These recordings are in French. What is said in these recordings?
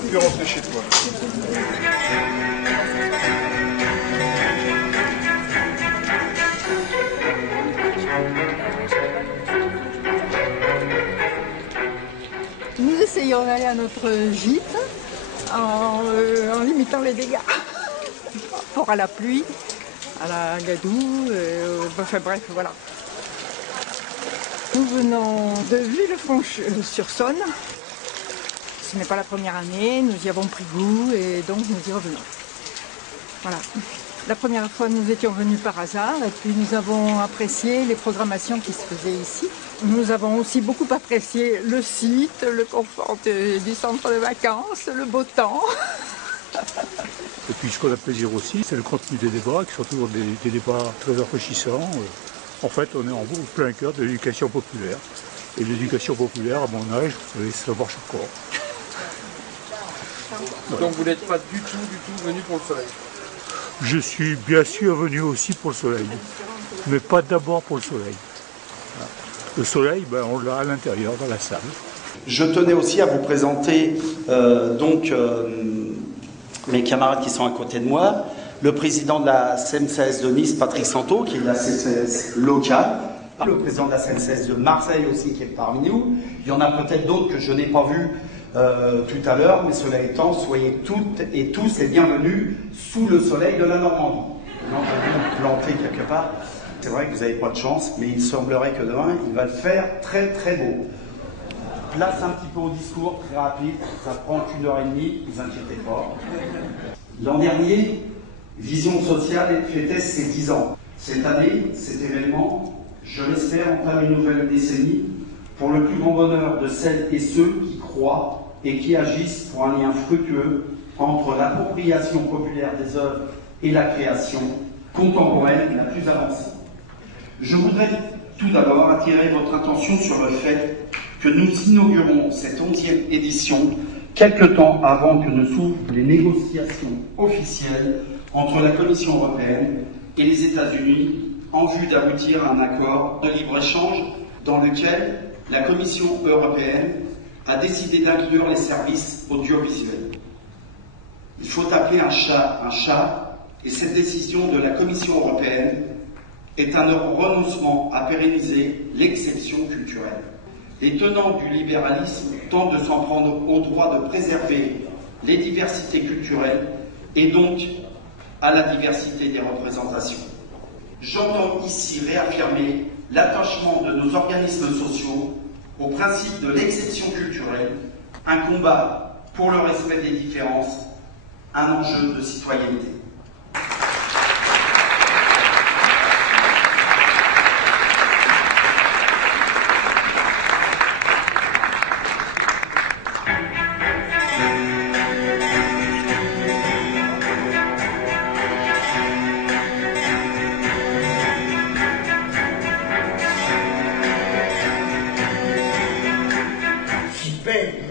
Tu peux rentrer chez toi. Nous essayons d'aller à notre gîte en limitant les dégâts. Par rapport à la pluie, à la gadoue, enfin bref, voilà. Nous venons de Villefranche-sur-Saône. Ce n'est pas la première année, nous y avons pris goût et donc nous y revenons. Voilà. La première fois, nous étions venus par hasard et puis nous avons apprécié les programmations qui se faisaient ici. Nous avons aussi beaucoup apprécié le site, le confort du centre de vacances, le beau temps. Et puis ce qu'on a plaisir aussi, c'est le contenu des débats, qui sont toujours des débats très rafraîchissants. En fait, on est en plein cœur de l'éducation populaire. Et l'éducation populaire, à mon âge, ça marche encore. Donc vous n'êtes pas du tout venu pour le soleil? Je suis bien sûr venu aussi pour le soleil, mais pas d'abord pour le soleil. Le soleil, on l'a à l'intérieur, dans la salle. Je tenais aussi à vous présenter mes camarades qui sont à côté de moi, le président de la CNCS de Nice, Patrick Santo, qui est de la CNCS locale, le président de la CNCS de Marseille aussi, qui est parmi nous. Il y en a peut-être d'autres que je n'ai pas vus tout à l'heure, mais cela étant, soyez toutes et tous les bienvenus sous le soleil de la Normandie. On va planter quelque part. C'est vrai que vous n'avez pas de chance, mais il semblerait que demain, il va le faire très très beau. Place un petit peu au discours, très rapide, ça prend qu'1h30, ne vous inquiétez pas. L'an dernier, Vision Sociale fêtait ses 10 ans. Cette année, cet événement, je l'espère, entame une nouvelle décennie pour le plus grand bonheur de celles et ceux qui croient et qui agissent pour un lien fructueux entre l'appropriation populaire des œuvres et la création contemporaine la plus avancée. Je voudrais tout d'abord attirer votre attention sur le fait que nous inaugurons cette 11e édition quelque temps avant que ne s'ouvrent les négociations officielles entre la Commission européenne et les États-Unis en vue d'aboutir à un accord de libre-échange dans lequel la Commission européenne a décidé d'inclure les services audiovisuels. Il faut appeler un chat, et cette décision de la Commission européenne est un renoncement à pérenniser l'exception culturelle. Les tenants du libéralisme tentent de s'en prendre au droit de préserver les diversités culturelles et donc à la diversité des représentations. J'entends ici réaffirmer l'attachement de nos organismes sociaux au principe de l'exception culturelle, un combat pour le respect des différences, un enjeu de citoyenneté.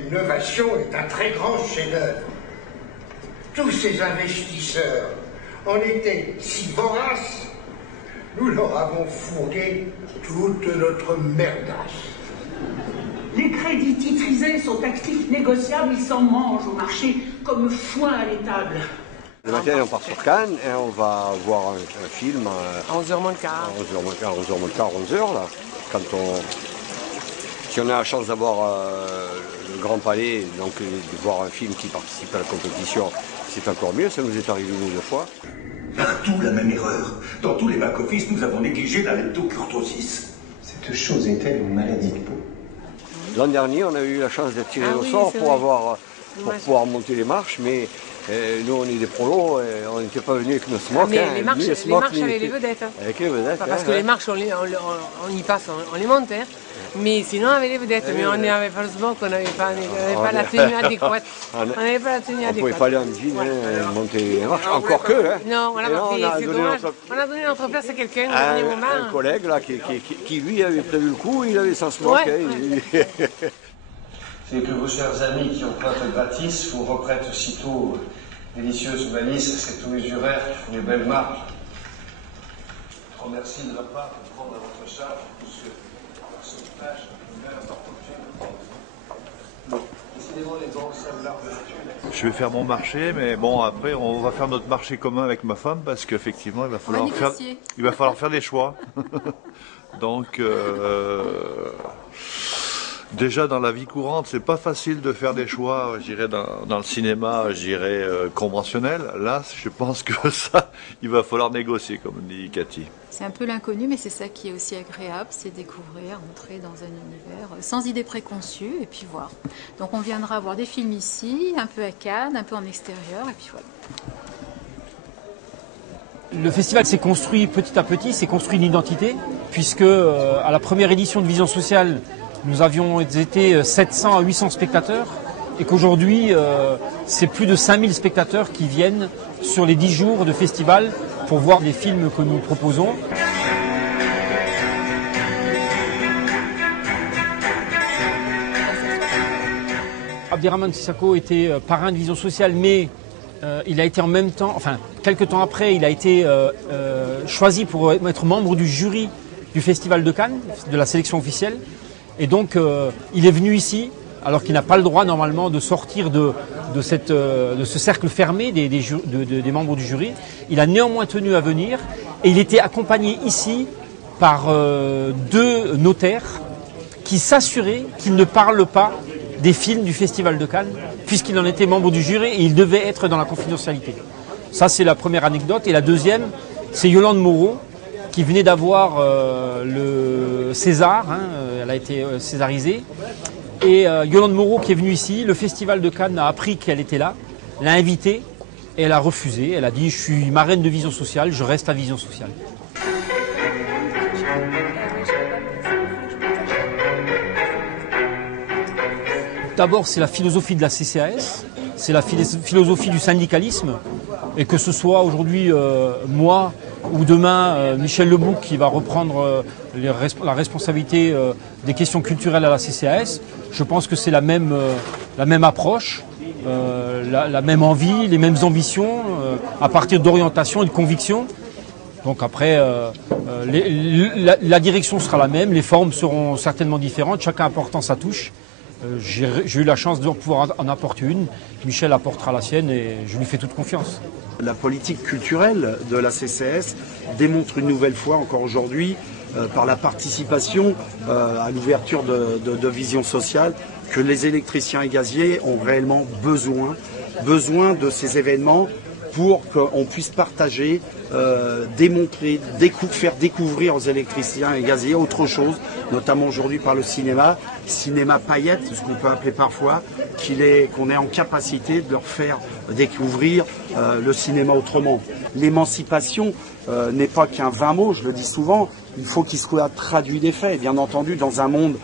L'innovation est un très grand chef-d'œuvre. Tous ces investisseurs en étaient si voraces, nous leur avons fourgué toute notre merdasse. Les crédits titrisés sont actifs négociables, ils s'en mangent au marché comme foin à l'étable. Le matin, on part sur Cannes et on va voir un film à 11h moins le quart. 11h moins le quart, 11h là. Si on a la chance d'avoir le Grand Palais, donc de voir un film qui participe à la compétition, c'est encore mieux, ça nous est arrivé une ou deux fois. Partout la même erreur. Dans tous les back-office, nous avons négligé la leptokurtosis. Cette chose est-elle une maladie de peau? L'an dernier, on a eu la chance d'être tiré au sort pour pouvoir monter les marches, mais nous, on est des prolos, on n'était pas venus avec nos smocks. Mais les marches avec les vedettes. Avec les vedettes. Parce que les marches, on y passe, on les monte. Mais sinon, avec les vedettes, mais on n'avait pas le smock, on n'avait pas la tenue adéquate. On n'avait pas la tenue adéquate. On ne pouvait pas aller en jean, monter les marches, encore que. Non, on a c'est dommage. On a donné notre place à quelqu'un au dernier moment. Un collègue là, qui lui avait prévu le coup, il avait son smock. C'est que vos chers amis qui empruntent gratis vous reprêtent aussitôt délicieuse valise, c'est tous les uraires qui font les belles marques. Je vous remercie de leur part de prendre à votre charge tout ce sauvetage, Je vais faire mon marché, mais bon, après, on va faire notre marché commun avec ma femme parce qu'effectivement, il va falloir faire des choix. Donc, déjà dans la vie courante, c'est pas facile de faire des choix, je dirais, dans le cinéma, je dirais, conventionnel. Là, je pense que ça, il va falloir négocier, comme dit Cathy. C'est un peu l'inconnu, mais c'est ça qui est aussi agréable, c'est découvrir, entrer dans un univers sans idée préconçue, et puis voir. Donc on viendra voir des films ici, un peu à Cannes, un peu en extérieur, et puis voilà. Le festival s'est construit petit à petit, s'est construit une identité, puisque à la première édition de Vision Sociale, nous avions été 700 à 800 spectateurs, et qu'aujourd'hui, c'est plus de 5000 spectateurs qui viennent sur les 10 jours de festival pour voir les films que nous proposons. Abderrahmane Sissako était parrain de Vision Sociale, mais il a été en même temps, enfin quelques temps après, il a été choisi pour être membre du jury du Festival de Cannes, de la sélection officielle. Et donc il est venu ici, alors qu'il n'a pas le droit normalement de sortir de ce cercle fermé des membres du jury. Il a néanmoins tenu à venir et il était accompagné ici par 2 notaires qui s'assuraient qu'il ne parle pas des films du Festival de Cannes, puisqu'il en était membre du jury et il devait être dans la confidentialité. Ça, c'est la première anecdote. Et la deuxième, c'est Yolande Moreau, qui venait d'avoir le César, elle a été césarisée. Et Yolande Moreau qui est venue ici, le Festival de Cannes a appris qu'elle était là, l'a invitée et elle a refusé. Elle a dit « je suis marraine de Vision Sociale, je reste à Vision Sociale ». D'abord, c'est la philosophie de la CCAS, c'est la philosophie du syndicalisme. Et que ce soit aujourd'hui moi ou demain Michel Lebouc qui va reprendre la responsabilité des questions culturelles à la CCAS, je pense que c'est la même approche, la même envie, les mêmes ambitions, à partir d'orientation et de conviction. Donc après, la direction sera la même, les formes seront certainement différentes, chacun apportant sa touche. J'ai eu la chance de pouvoir en apporter une, Michel apportera la sienne et je lui fais toute confiance. La politique culturelle de la CCAS démontre une nouvelle fois, encore aujourd'hui, par la participation à l'ouverture de Vision Sociale, que les électriciens et gaziers ont réellement besoin de ces événements pour qu'on puisse partager, démontrer, faire découvrir aux électriciens et gaziers autre chose, notamment aujourd'hui par le cinéma paillette, ce qu'on peut appeler parfois, qu'on est en capacité de leur faire découvrir le cinéma autrement. L'émancipation n'est pas qu'un vain mot, je le dis souvent, il faut qu'il soit traduit des faits. Bien entendu, dans un monde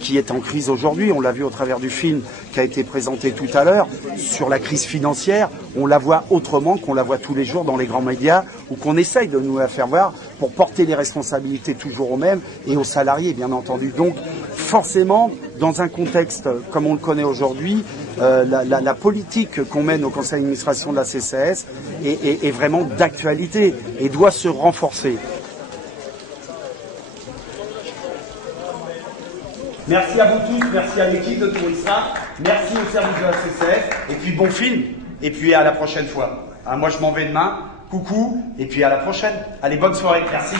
qui est en crise aujourd'hui, on l'a vu au travers du film qui a été présenté tout à l'heure, sur la crise financière, on la voit autrement qu'on la voit tous les jours dans les grands médias, ou qu'on essaye de nous la faire voir pour porter les responsabilités toujours aux mêmes et aux salariés, bien entendu. Donc, forcément, dans un contexte comme on le connaît aujourd'hui, la politique qu'on mène au conseil d'administration de la CCAS est vraiment d'actualité et doit se renforcer. Merci à vous tous, merci à l'équipe de Touristra, merci au service de la CCAS, et puis bon film, et puis à la prochaine fois. Moi je m'en vais demain, coucou, et puis à la prochaine. Allez, bonne soirée, merci.